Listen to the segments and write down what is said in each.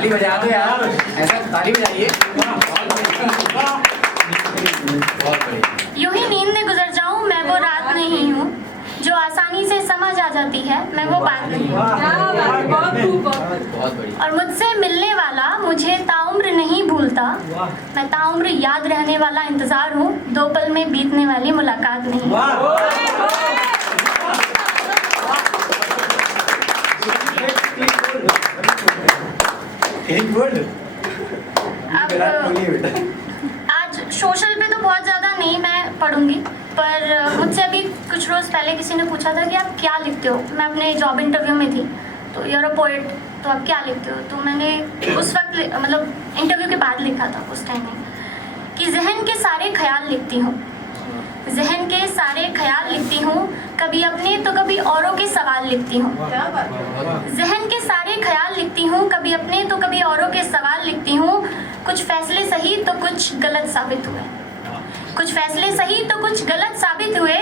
ताली बजा दो यार, ऐसा ताली बजाइए। यूं ही नींद में गुजर जाऊं मैं वो रात नहीं हूँ, जो आसानी से समझ आ जाती है मैं वो बात नहीं हूँ। बहुत बढ़िया। और मुझसे मिलने वाला मुझे ताउम्र नहीं भूलता, मैं ताउम्र याद रहने वाला इंतजार हूँ, 2 पल में बीतने वाली मुलाकात नहीं। अब आज सोशल पे तो बहुत ज़्यादा नहीं मैं पढ़ूंगी, पर मुझसे अभी कुछ रोज़ पहले किसी ने पूछा था कि आप क्या लिखते हो। मैं अपने जॉब इंटरव्यू में थी, तो यूर अ पोएट, तो आप क्या लिखते हो। तो मैंने उस वक्त मतलब इंटरव्यू के बाद लिखा था उस टाइम में कि जहन के सारे ख्याल लिखती हूँ, जहन के सारे ख्याल लिखती हूँ, कभी अपने तो कभी औरों के सवाल लिखती हूँ। जहन के सारे ख्याल लिखती हूँ, कभी अपने तो कभी औरों के सवाल लिखती हूँ। कुछ फैसले सही तो कुछ गलत साबित हुए, कुछ फैसले सही तो कुछ गलत साबित हुए,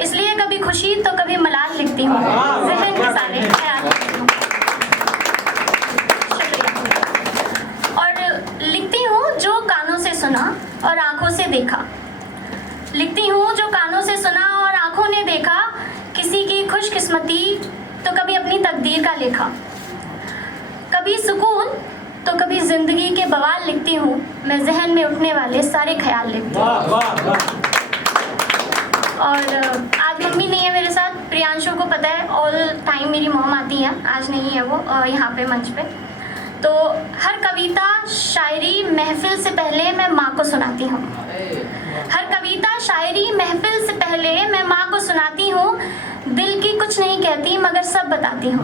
इसलिए कभी खुशी तो कभी मलाल लिखती हूँ। जहन के सारे ख्याल लिखती हूँ। और लिखती हूँ जो कानों से सुना और आँखों से देखा, लिखती हूँ जो कानों से सुना और आँखों ने देखा, किसी की खुशकिस्मती तो कभी अपनी तकदीर का लेखा। कभी सुकून तो कभी जिंदगी के बवाल लिखती हूँ, मैं जहन में उठने वाले सारे ख्याल लिखती हूँ। और आज मम्मी नहीं है मेरे साथ, प्रियांशु को पता है ऑल टाइम मेरी मॉम आती है, आज नहीं है वो यहाँ पे मंच पे। तो हर कविता शायरी महफिल से पहले मैं माँ को सुनाती हूँ, हर कविता शायरी महफिल से पहले मैं माँ को सुनाती हूँ। दिल की कुछ नहीं कहती मगर सब बताती हूँ।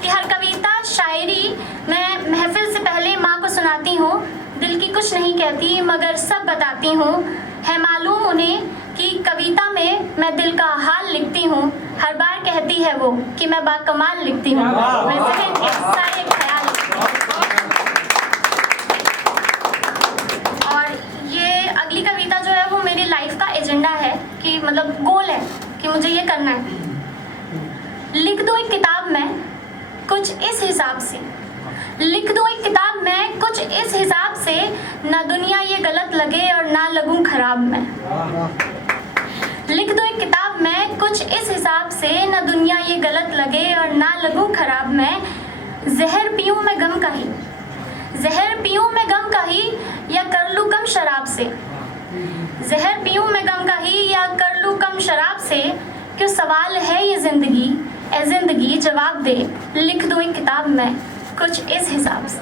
कि हर कविता शायरी मैं महफिल से पहले माँ को सुनाती हूँ, दिल की कुछ नहीं कहती मगर सब बताती हूँ। है मालूम उन्हें कि कविता में मैं दिल का हाल लिखती हूँ, हर बार कहती है वो कि मैं बाकमाल लिखती हूँ, मैं ज़हन के सारे ख्याल लिखती हूँ। और ये अगली कविता जो है वो मेरी लाइफ का एजेंडा है, कि मतलब गोल है कि मुझे ये करना है। लिख दो एक किताब में कुछ इस हिसाब से, लिख दो एक किताब में कुछ इस हिसाब से, ना दुनिया ये गलत लगे और ना लगूं खराब मैं। लिख दो एक किताब में कुछ इस हिसाब से, ना दुनिया ये गलत लगे और ना लगूं खराब मैं। जहर पीऊँ मैं गम का ही, जहर पीऊँ मैं गम का ही, या कर लूँ कम शराब से। जहर पीऊँ मैं गम का ही या कर लूँ कम शराब से, क्यों सवाल है ये ज़िंदगी, ए ज़िंदगी जवाब दे। लिख दो एक किताब में कुछ इस हिसाब से।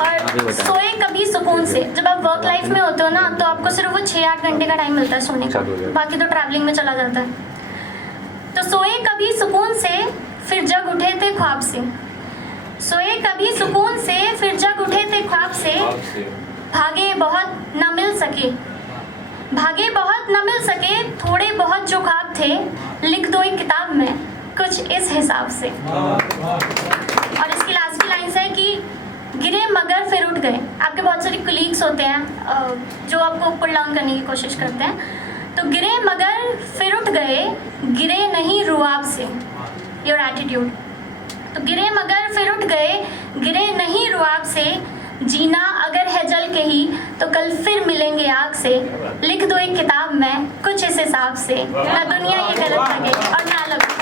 और सोए कभी सुकून से। जब आप वर्क लाइफ में होते हो ना, तो आपको सिर्फ वो 6-8 घंटे का टाइम मिलता है सोने का, बाकी तो ट्रैवलिंग में चला जाता है। तो सोए कभी सुकून से फिर जग उठे थे ख्वाब से, सोए कभी सुकून से फिर जग उठे थे ख्वाब से। भागे बहुत न मिल सके, भागे बहुत न मिल सके, थोड़े बहुत जो ख्वाब थे, लिख दो एक किताब में कुछ इस हिसाब से। और इसकी लास्ट की लाइन्स है कि गिरे मगर फिर उठ गए। आपके बहुत सारे कलीग्स होते हैं जो आपको पुल डाउन करने की कोशिश करते हैं, तो गिरे मगर फिर उठ गए, गिरे नहीं रुआब से, योर एटीट्यूड। तो गिरे मगर फिर उठ गए, गिरे नहीं रुआब से, जीना अगर है जल के ही तो कल फिर मिलेंगे आग से। लिख दो एक किताब में कुछ इस हिसाब से, ना दुनिया ये गलत लगे और ना लगे